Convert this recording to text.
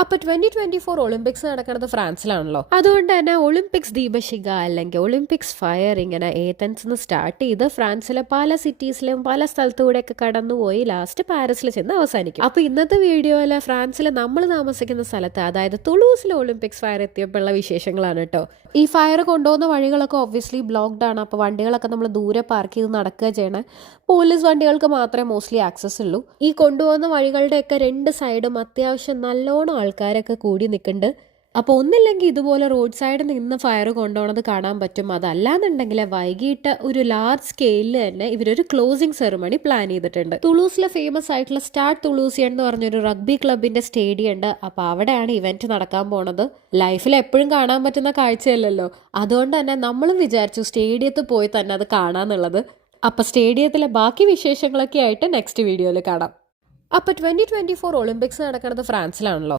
അപ്പോൾ 2024 ഒളിമ്പിക്സ് നടക്കുന്നത് ഫ്രാൻസിലാണല്ലോ. അതുകൊണ്ട് തന്നെ ഒളിമ്പിക്സ് ദീപശിഖ അല്ലെങ്കിൽ ഒളിമ്പിക്സ് ഫയർ ഇങ്ങനെ ഏതൻസ് നിന്ന് സ്റ്റാർട്ട് ചെയ്ത് ഫ്രാൻസിലെ പല സിറ്റീസിലും പല സ്ഥലത്തൂടെയൊക്കെ കടന്നുപോയി ലാസ്റ്റ് പാരീസിൽ ചെന്ന് അവസാനിക്കും. അപ്പോൾ ഇന്നത്തെ വീഡിയോയിൽ ഫ്രാൻസിൽ നമ്മൾ താമസിക്കുന്ന സ്ഥലത്ത്, അതായത് തുളൂസിലെ ഒളിമ്പിക്സ് ഫയർ എത്തിയപ്പോഴുള്ള വിശേഷങ്ങളാണ് കേട്ടോ. ഈ ഫയർ കൊണ്ടുപോകുന്ന വഴികളൊക്കെ ഒബ്വിയസ്ലി ബ്ലോക്ക്ഡ് ആണ്. അപ്പോൾ വണ്ടികളൊക്കെ നമ്മൾ ദൂരെ പാർക്ക് ചെയ്ത് നടക്കുക ചെയ്യണേ. പോലീസ് വണ്ടികൾക്ക് മാത്രമേ മോസ്റ്റ്ലി ആക്സസ് ഉള്ളൂ. ഈ കൊണ്ടുപോകുന്ന വഴികളുടെയൊക്കെ രണ്ട് സൈഡും അത്യാവശ്യം നല്ലോണം ആൾക്കാരൊക്കെ കൂടി നിൽക്കുന്നുണ്ട്. അപ്പോൾ ഒന്നില്ലെങ്കിൽ ഇതുപോലെ റോഡ് സൈഡിൽ നിന്ന് ഫയർ കൊണ്ടുപോകുന്നത് കാണാൻ പറ്റും. അതല്ലാന്നുണ്ടെങ്കിൽ വൈകിട്ട് ഒരു ലാർജ് സ്കെയിലിൽ തന്നെ ഇവരൊരു ക്ലോസിംഗ് സെറിമണി പ്ലാൻ ചെയ്തിട്ടുണ്ട്. തുളൂസിലെ ഫേമസ് ആയിട്ടുള്ള സ്റ്റാഡ് തുളൂസിയൻ എന്ന് പറഞ്ഞൊരു റഗ്ബി ക്ലബിന്റെ സ്റ്റേഡിയം ഉണ്ട്. അപ്പോൾ അവിടെയാണ് ഇവന്റ് നടക്കാൻ പോണത്. ലൈഫിൽ എപ്പോഴും കാണാൻ പറ്റുന്ന കാഴ്ചയല്ലല്ലോ. അതുകൊണ്ട് തന്നെ നമ്മളും വിചാരിച്ചു സ്റ്റേഡിയത്തിൽ പോയി തന്നെ അത് കാണാന്നുള്ളത്. അപ്പോൾ സ്റ്റേഡിയത്തിലെ ബാക്കി വിശേഷങ്ങളൊക്കെ ആയിട്ട് നെക്സ്റ്റ് വീഡിയോയിൽ കാണാം. അപ്പോൾ 2024 ഒളിമ്പിക്സ് നടക്കുന്നത് ഫ്രാൻസിലാണല്ലോ.